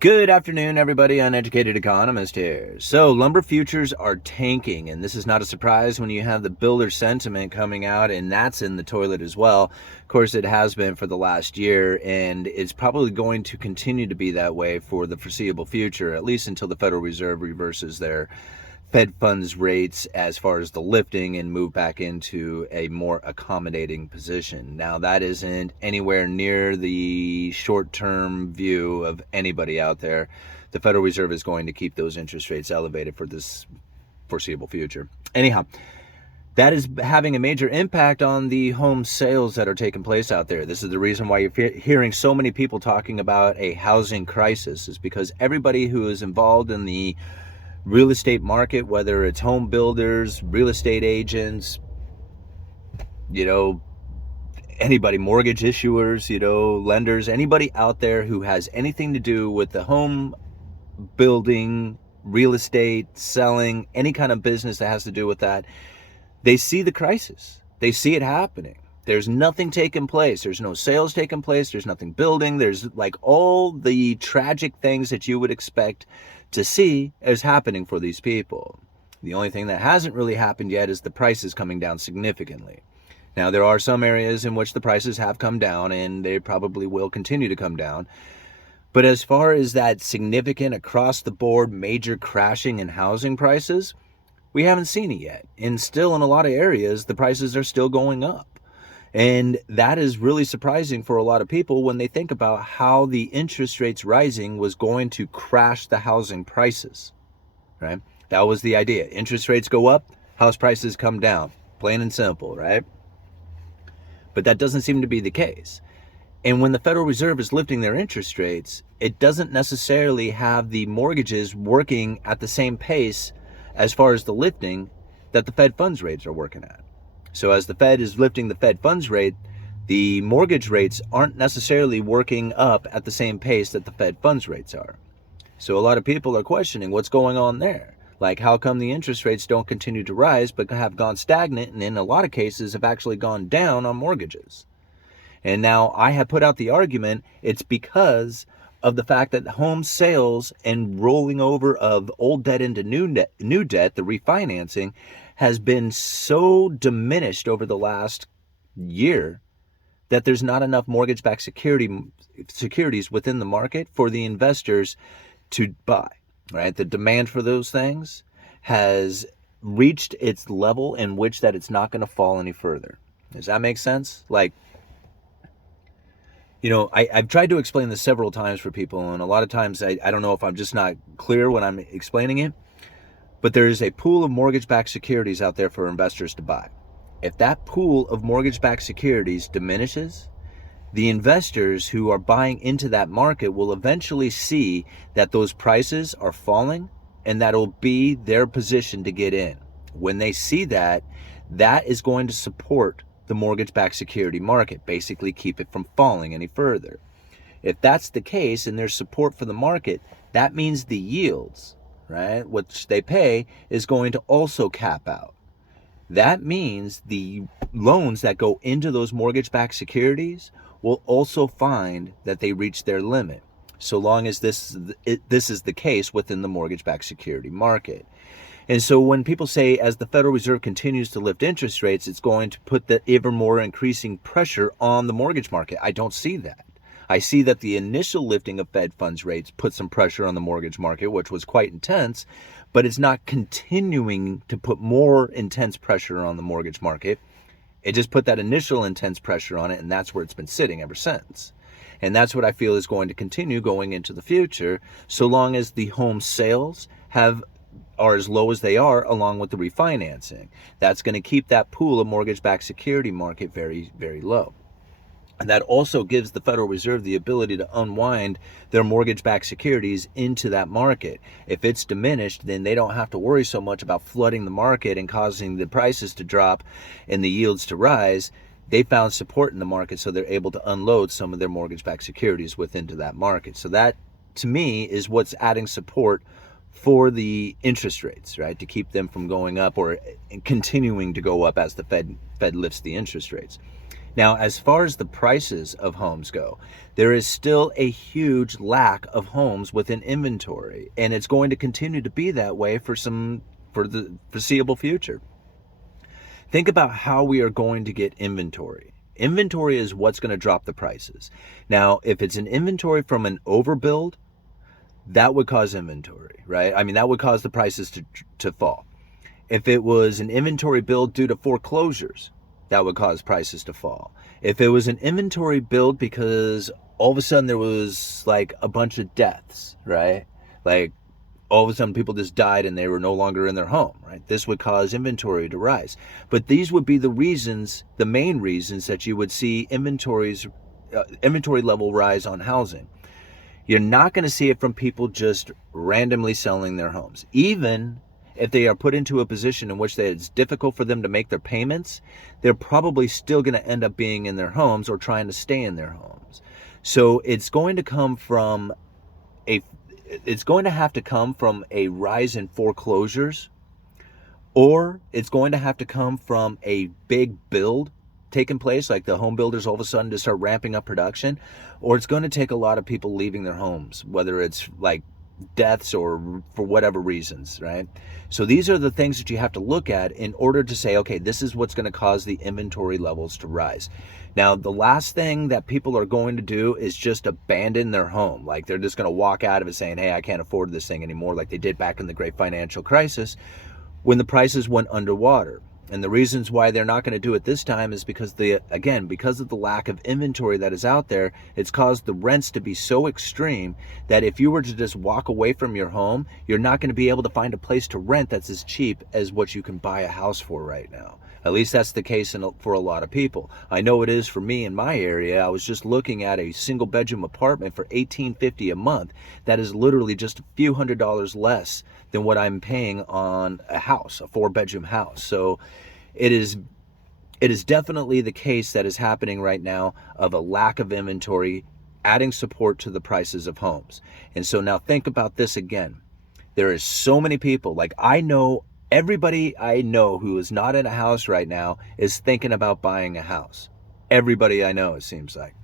Good afternoon, everybody. Uneducated Economist here. So, lumber futures are tanking, and this is not a surprise when you have the builder sentiment coming out, and that's in the toilet as well. Of course, it has been for the last year, and it's probably going to continue to be that way for the foreseeable future, at least until the Federal Reserve reverses their Fed funds rates as far as the lifting and move back into a more accommodating position. Now, that isn't anywhere near the short-term view of anybody out there. The Federal Reserve is going to keep those interest rates elevated for this foreseeable future. Anyhow, that is having a major impact on the home sales that are taking place out there. This is the reason why you're hearing so many people talking about a housing crisis, is because everybody who is involved in the real estate market, whether it's home builders, real estate agents, you know, anybody, mortgage issuers, lenders, anybody out there who has anything to do with the home building, real estate, selling, any kind of business that has to do with that, they see the crisis. They see it happening. There's nothing taking place. There's no sales taking place. There's nothing building. There's like all the tragic things that you would expect to see is happening for these people. The only thing that hasn't really happened yet is the prices coming down significantly. Now, there are some areas in which the prices have come down, and they probably will continue to come down. But as far as that significant across the board major crashing in housing prices, we haven't seen it yet. And still in a lot of areas, the prices are still going up. And that is really surprising for a lot of people when they think about how the interest rates rising was going to crash the housing prices, right? That was the idea. Interest rates go up, house prices come down, plain and simple, right? But that doesn't seem to be the case. And when the Federal Reserve is lifting their interest rates, it doesn't necessarily have the mortgages working at the same pace as far as the lifting that the Fed funds rates are working at. So as the Fed is lifting the Fed funds rate, the mortgage rates aren't necessarily working up at the same pace that the Fed funds rates are. So a lot of people are questioning what's going on there. Like, how come the interest rates don't continue to rise but have gone stagnant, and in a lot of cases have actually gone down on mortgages? And now I have put out the argument it's because of the fact that home sales and rolling over of old debt into new debt, the refinancing, has been so diminished over the last year that there's not enough mortgage-backed securities within the market for the investors to buy, right? The demand for those things has reached its level in which that it's not going to fall any further. Does that make sense? Like, I've tried to explain this several times for people, and a lot of times I don't know if I'm just not clear when I'm explaining it, but there is a pool of mortgage-backed securities out there for investors to buy. If that pool of mortgage-backed securities diminishes, the investors who are buying into that market will eventually see that those prices are falling, and that'll be their position to get in. When they see that, that is going to support the mortgage-backed security market, basically keep it from falling any further. If that's the case and there's support for the market, that means the yields, right, which they pay, is going to also cap out. That means the loans that go into those mortgage-backed securities will also find that they reach their limit, so long as this is the case within the mortgage-backed security market. And so when people say as the Federal Reserve continues to lift interest rates, it's going to put the ever more increasing pressure on the mortgage market, I don't see that. I see that the initial lifting of Fed funds rates put some pressure on the mortgage market, which was quite intense, but it's not continuing to put more intense pressure on the mortgage market. It just put that initial intense pressure on it, and that's where it's been sitting ever since. And that's what I feel is going to continue going into the future, so long as the home sales are as low as they are, along with the refinancing. That's going to keep that pool of mortgage-backed security market very, very low. And that also gives the Federal Reserve the ability to unwind their mortgage-backed securities into that market. If it's diminished, then they don't have to worry so much about flooding the market and causing the prices to drop and the yields to rise. They found support in the market, so they're able to unload some of their mortgage-backed securities into that market. So that, to me, is what's adding support for the interest rates, right, to keep them from going up or continuing to go up as the Fed lifts the interest rates. Now, as far as the prices of homes go, there is still a huge lack of homes within inventory, and it's going to continue to be that way for the foreseeable future. Think about how we are going to get inventory. Inventory is what's going to drop the prices. Now, if it's an inventory from an overbuild, that would cause inventory, right? I mean, that would cause the prices to fall. If it was an inventory build due to foreclosures, that would cause prices to fall. If it was an inventory build because all of a sudden there was like a bunch of deaths, right? Like all of a sudden people just died and they were no longer in their home, right? This would cause inventory to rise. But these would be the reasons, the main reasons that you would see inventory level rise on housing. You're not going to see it from people just randomly selling their homes. Even if they are put into a position in which it's difficult for them to make their payments, they're probably still going to end up being in their homes or trying to stay in their homes. So it's going to have to come from a rise in foreclosures, or it's going to have to come from a big build taking place, like the home builders all of a sudden just start ramping up production, or it's going to take a lot of people leaving their homes, whether it's like deaths or for whatever reasons, right? So these are the things that you have to look at in order to say, okay, this is what's going to cause the inventory levels to rise. Now, the last thing that people are going to do is just abandon their home. Like they're just going to walk out of it saying, hey, I can't afford this thing anymore, like they did back in the great financial crisis when the prices went underwater. And the reasons why they're not going to do it this time is because because of the lack of inventory that is out there, it's caused the rents to be so extreme that if you were to just walk away from your home, you're not going to be able to find a place to rent that's as cheap as what you can buy a house for right now. At least that's the case for a lot of people. I know it is for me in my area. I was just looking at a single bedroom apartment for $1,850 a month. That is literally just a few $100s less than what I'm paying on a house, a 4-bedroom house. So it is definitely the case that is happening right now of a lack of inventory adding support to the prices of homes. And so now think about this again. There is so many people, like everybody I know who is not in a house right now is thinking about buying a house. Everybody I know, it seems like.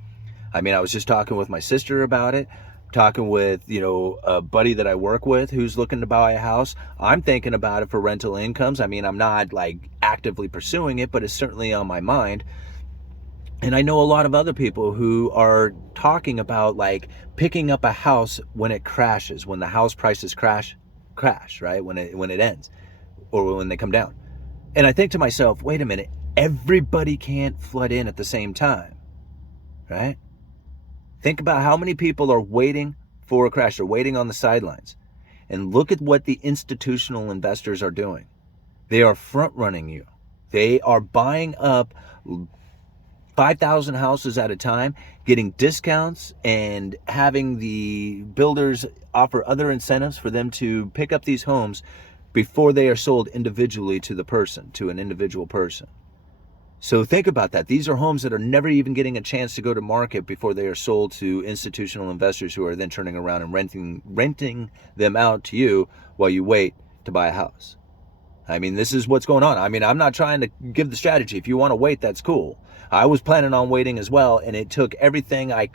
I mean, I was just talking with my sister about it, talking with, a buddy that I work with who's looking to buy a house. I'm thinking about it for rental incomes. I mean, I'm not like actively pursuing it, but it's certainly on my mind. And I know a lot of other people who are talking about like picking up a house when it crashes, when the house prices crash, right? When it ends or when they come down. And I think to myself, wait a minute, everybody can't flood in at the same time, right? Think about how many people are waiting for a crash. They're waiting on the sidelines. And look at what the institutional investors are doing. They are front running you. They are buying up 5,000 houses at a time, getting discounts and having the builders offer other incentives for them to pick up these homes before they are sold individually to an individual person. So think about that. These are homes that are never even getting a chance to go to market before they are sold to institutional investors who are then turning around and renting them out to you while you wait to buy a house. I mean, this is what's going on. I mean, I'm not trying to give the strategy. If you want to wait, that's cool. I was planning on waiting as well, and it took everything. I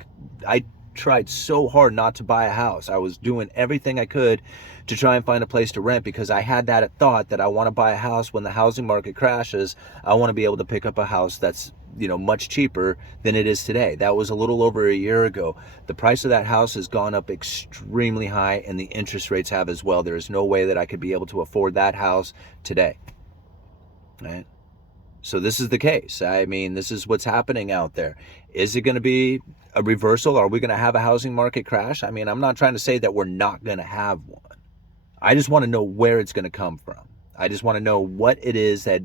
tried so hard not to buy a house. I was doing everything I could to try and find a place to rent because I had that thought that I want to buy a house when the housing market crashes. I want to be able to pick up a house that's much cheaper than it is today. That was a little over a year ago. The price of that house has gone up extremely high, and the interest rates have as well. There is no way that I could be able to afford that house today, right? So this is the case. I mean, this is what's happening out there. Is it going to be a reversal? Are we going to have a housing market crash? I mean, I'm not trying to say that we're not going to have one. I just want to know where it's going to come from. I just want to know what it is that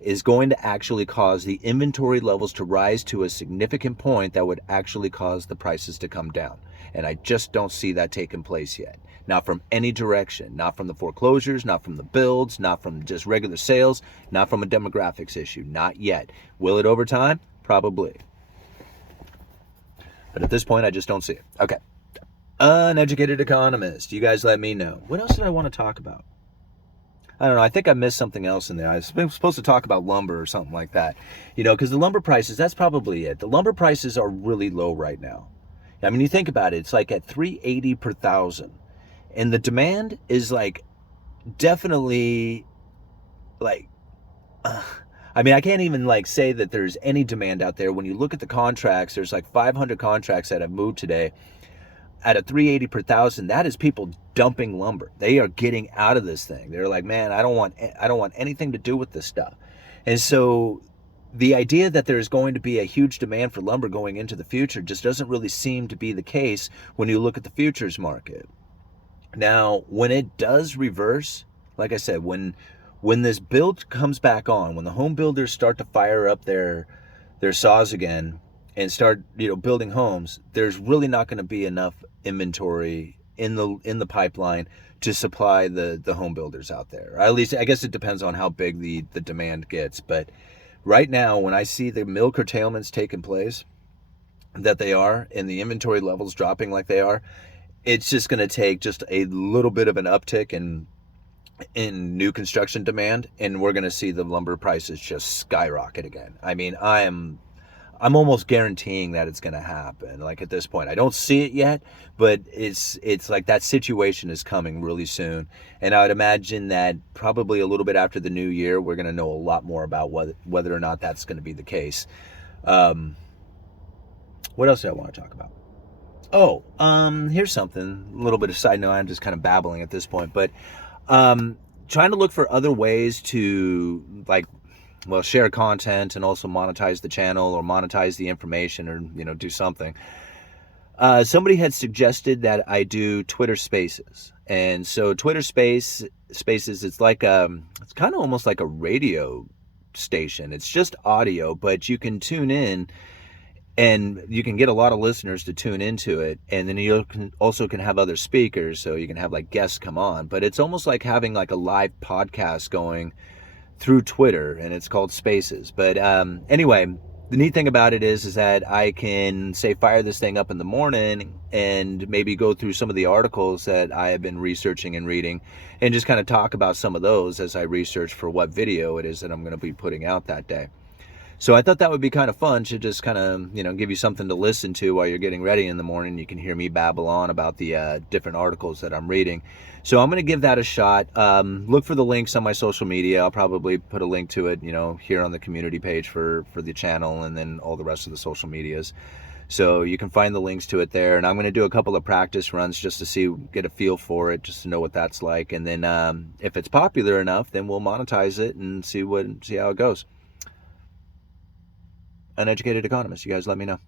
is going to actually cause the inventory levels to rise to a significant point that would actually cause the prices to come down. And I just don't see that taking place yet. Not from any direction, not from the foreclosures, not from the builds, not from just regular sales, not from a demographics issue, not yet. Will it over time? Probably. But at this point, I just don't see it. Okay. Uneducated Economist. You guys let me know. What else did I want to talk about? I don't know. I think I missed something else in there. I was supposed to talk about lumber or something like that, because the lumber prices, that's probably it. The lumber prices are really low right now. I mean, you think about it, it's like at 380 per thousand. And the demand is like definitely like, I mean, I can't even like say that there's any demand out there. When you look at the contracts, there's like 500 contracts that have moved today at a 380 per thousand. That is people dumping lumber. They are getting out of this thing. They're like, man, I don't want anything to do with this stuff. And so the idea that there's going to be a huge demand for lumber going into the future just doesn't really seem to be the case when you look at the futures market. Now, when it does reverse, like I said, when this build comes back on, when the home builders start to fire up their saws again and start building homes, there's really not going to be enough inventory in the pipeline to supply the home builders out there. Or at least I guess it depends on how big the demand gets. But right now, when I see the mill curtailments taking place that they are and the inventory levels dropping like they are, it's just going to take just a little bit of an uptick in new construction demand, and we're going to see the lumber prices just skyrocket again. I mean, I'm almost guaranteeing that it's going to happen. Like at this point, I don't see it yet, but it's like that situation is coming really soon. And I would imagine that probably a little bit after the new year, we're going to know a lot more about whether or not that's going to be the case. What else do I want to talk about? Oh, here's something, a little bit of side note. I'm just kind of babbling at this point, but trying to look for other ways to share content and also monetize the channel or monetize the information or, do something. Somebody had suggested that I do Twitter Spaces. And so Twitter Spaces, it's like, it's kind of almost like a radio station. It's just audio, but you can tune in and you can get a lot of listeners to tune into it. And then you can have other speakers. So you can have like guests come on, but it's almost like having like a live podcast going through Twitter, and it's called Spaces. But anyway, the neat thing about it is that I can say fire this thing up in the morning and maybe go through some of the articles that I have been researching and reading and just kind of talk about some of those as I research for what video it is that I'm going to be putting out that day. So I thought that would be kind of fun to just kind of, give you something to listen to while you're getting ready in the morning. You can hear me babble on about the different articles that I'm reading. So I'm going to give that a shot. Look for the links on my social media. I'll probably put a link to it, here on the community page for the channel and then all the rest of the social medias. So you can find the links to it there. And I'm going to do a couple of practice runs just to get a feel for it, just to know what that's like. And then if it's popular enough, then we'll monetize it and see how it goes. Uneducated Economist. You guys let me know.